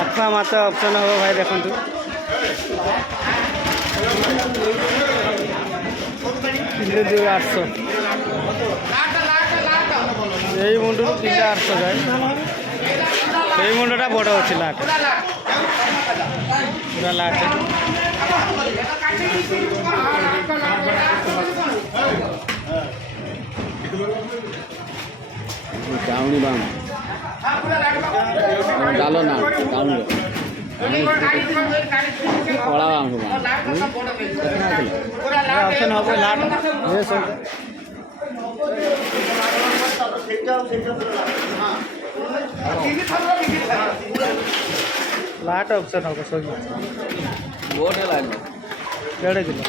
ଆଠୁଆ ମାଛ ଅପସନ୍ ହେବ ଭାଇ ଦେଖନ୍ତୁ। କିଲୋ 800 এই মুন্ডু কিলো 800 ভাই। এই মুন্ডটা বড় ଅଛି লাট পুরা লাট। ডাউনি বাম ডালো না ডাউনি কড়া বাম অপশন হবে লাট। लाट ऑप्शन होगा सही बोट है लाइन 1.5 किलो।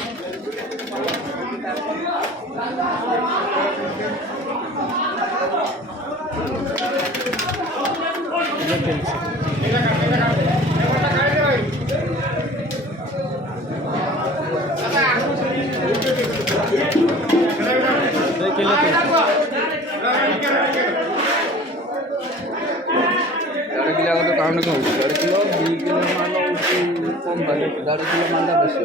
किलो तो काम नहीं कहूँ 1.5 किलो 2 किलो मान लो कम है 1.5 किलो मान लो बेसी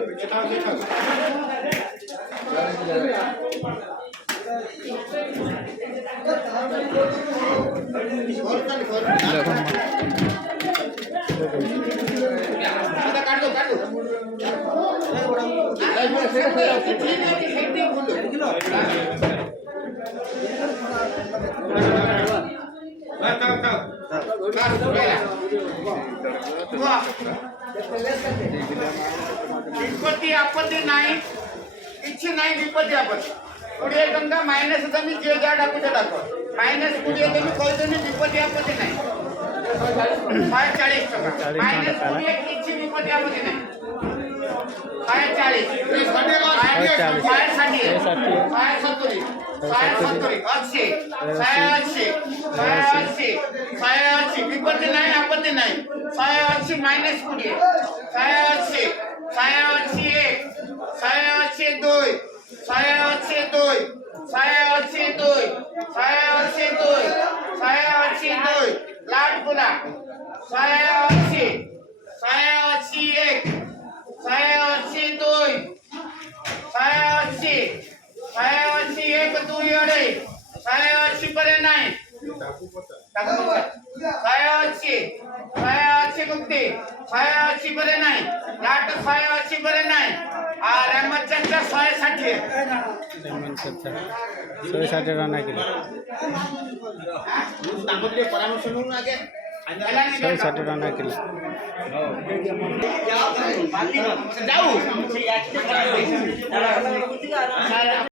विपत्ति आपत्ति नाही किसी नाही विपत्ति आपत्ति 20 टंका माइनस तुम्हें जे जा डाकू डाक माइनस 20 तुम्हें कहते विपत्ति आपत्ति नाही 40 टका माइनस 20 किसी विपत्ति आपत्ति नाही 40 विपत्ति नाही आपत्ति नाही 180 माइनस 20 180 180 180 2 180 2 180 2 180 2 180 2 लाट पुरा 180 180 1 180 2 180 180 1 2 अडे 180 परे नाही 180 मुक्ती 180 परे नाही लाट 180 परे नाही আর রামচন্দ্র 160 160 রানা কিলো 160 রানা কিলো যাও